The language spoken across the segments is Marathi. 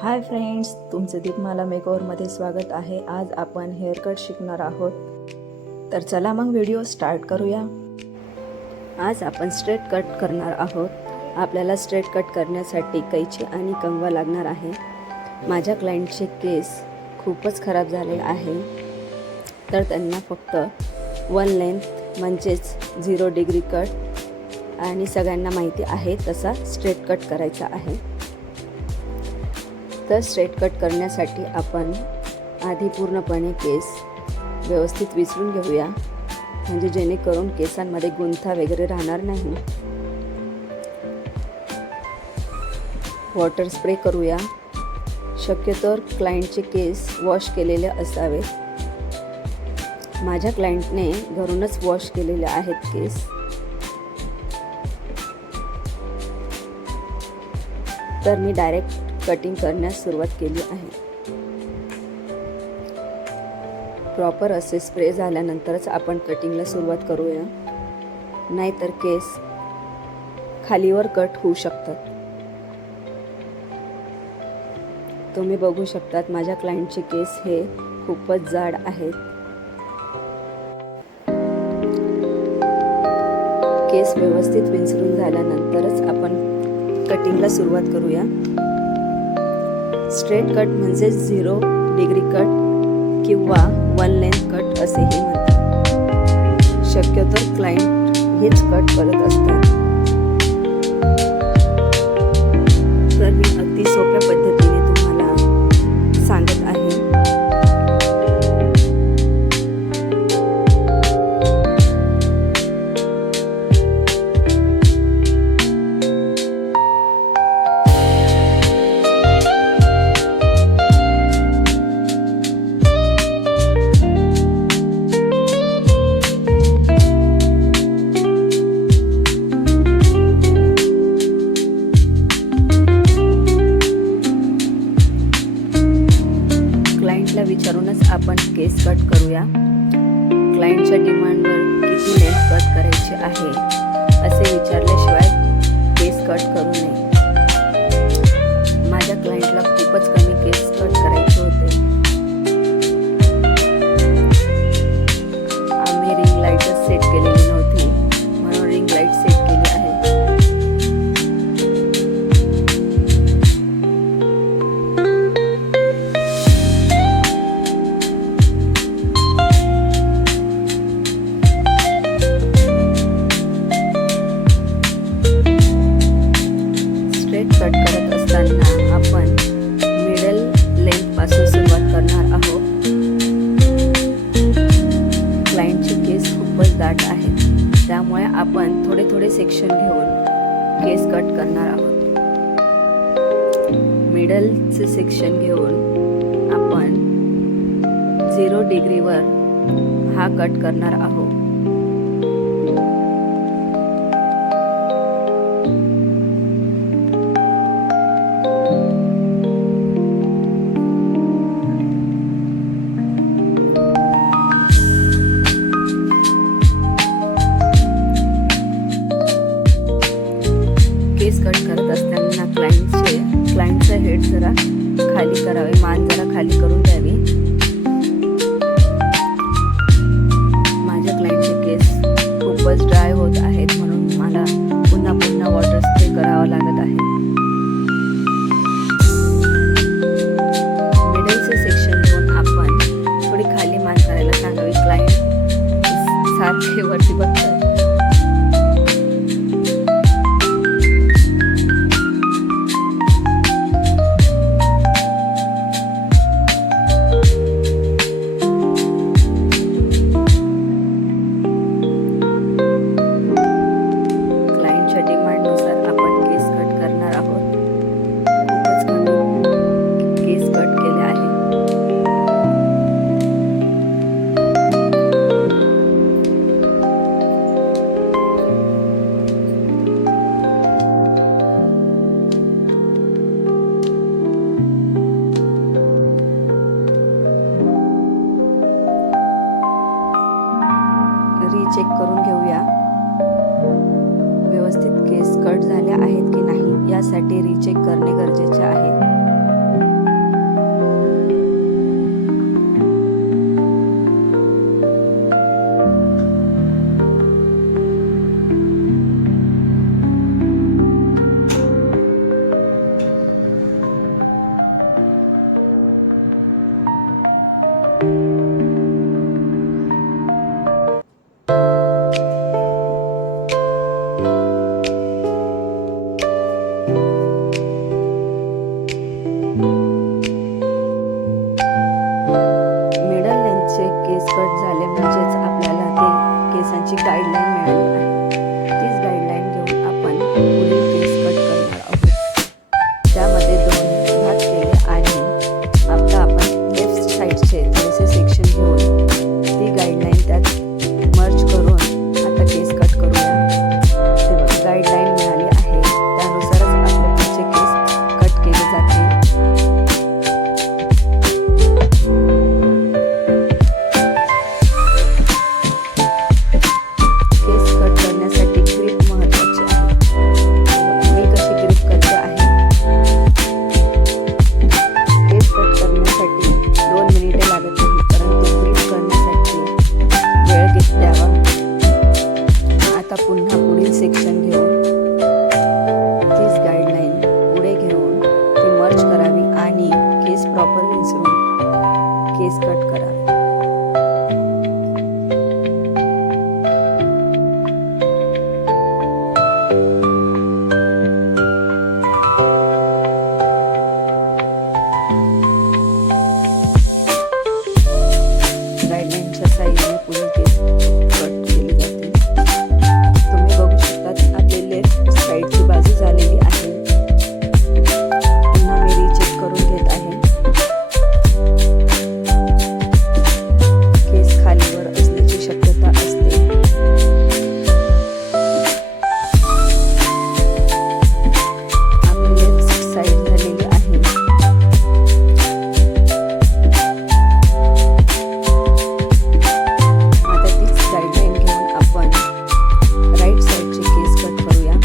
हाय फ्रेंड्स, तुमचे दीपमाला मेकओव्हरमध्ये स्वागत आहे। आज आपण हेअर कट शिकणार आहोत, तर चला मग व्हिडिओ स्टार्ट करूया। आज आपण स्ट्रेट कट करणार आहोत। आपल्याला स्ट्रेट कट करण्यासाठी कैची आणि कंगवा लागणार आहे। माझ्या क्लायंटचे केस खूपच खराब झाले आहे, तर त्यांना फक्त वन लेंथ म्हणजेच 0 डिग्री कट आणि सगळ्यांना माहिती आहे तसा स्ट्रेट कट करायचा आहे। तर स्ट्रेट कट करण्यासाठी आपण आधी पूर्णपणे केस व्यवस्थित विचरून घेऊया, म्हणजे जेणेकरून केसांमध्ये गुंथा वगैरे राहणार नाही। वॉटर स्प्रे करूया। शक्यतो क्लायंटचे केस वॉश केलेले असावेत। माझ्या क्लायंटने घरूनच वॉश केलेले आहेत केस। तर मी डायरेक्ट कटिंग करण्यास सुरुवात केली आहे। प्रॉपर असे स्प्रे झाल्यानंतरच आपण कटिंगला सुरुवात करूया, नाहीतर केस खालीवर कट होऊ शकतात। तुम्ही बघू शकतात माझ्या क्लायंटचे केस हे खूपच जाड आहेत। केस व्यवस्थित विंचरून झाल्यानंतरच आपण कटिंगला सुरुवात करूया। स्ट्रेट कट म्हणजे 0 डिग्री कट किंवा वन लेंथ कट असेही म्हणतात। शक्यतो क्लायंट हेच कट करत असतात। तर मी अगदी सोप्या पद्धतीने तुम्हाला सांगत आहे। क्लायंटला विचारूनच आपण केस कट करूया। क्लायंटच्या डिमांडवर किती लेंथ कट करायची आहे असे विचारल्याशिवाय केस कट करू नये। माझ्या क्लायंटला खूपच कमी केस कट करायचे होते। आम्ही रिंग लाईटच सेट केलेली नव्हती, म्हणून रिंग लाईट सेट केली आहे। कट करत असताना आपण मिडल लेंथ पासून सुरुवात करणार आहोत। क्लायंटचे केस खूपच दाट आहेत, त्यामुळे आपण थोडे थोडे सेक्शन घेऊन केस कट करणार आहोत। मिडलचे सेक्शन घेऊन आपण 0 डिग्रीवर हा कट करणार आहोत। केस कट करत असताना क्लायंटचा हेड जरा खाली करावे, मान जरा खाली करून द्यावी। माझ्या क्लायंटचे केस खूपच ड्राय होत आहेत, म्हणून मला पुन्हा पुन्हा वॉटर स्प्रे करावा लागत आहे। मिडलचे सेक्शन घेऊन आपण थोडी खाली मान करायला सांगावी। क्लायंट सारखे वरती बघतात। प्रॉपर विंचरून केस कट करावे. गाईडलाईनच्या साईडने पुढे केस कट केली जाते. तुम्ही बघू शकता आपली लेफ्ट साईडची बाजू झालेली आहे. पुन्हा मी रिचेक करून घेत आहे. केस खालीवर असण्याची शक्यता असते. आपली लेफ्ट साईड झालेली आहे. राईट साईडचे केस कट करूया.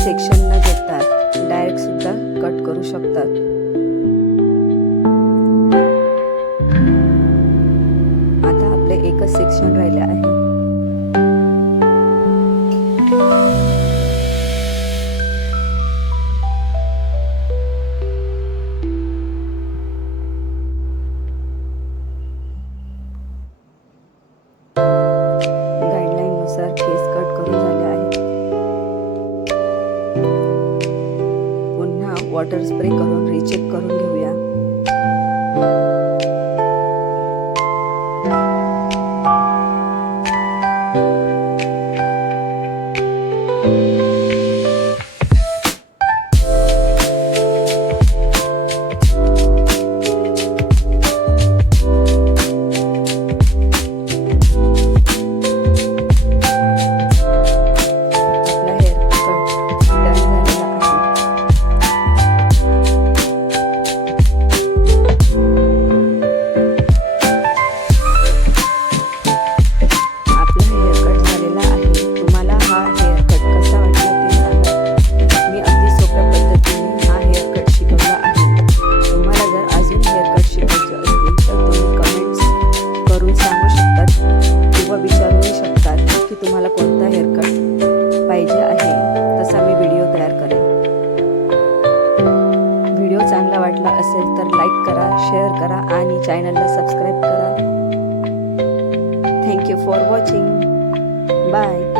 सेक्शन न घेता डायरेक्ट सुद्धा कट करू शकतात. आता आपले एकच सेक्शन राहिले आहे. गाईडलाईन नुसार केस कट करून झाले आहे. पुन्हा वॉटर स्प्रे करून रिचेक करून घेऊया. तुम्हाला कोणता हेअरकट पाहिजे आहे तसा मी व्हिडिओ तयार करेन. व्हिडिओ चांगला वाटला असेल तर लाईक करा, शेअर करा आणि चॅनलला सबस्क्राईब करा. Thank you for watching. Bye.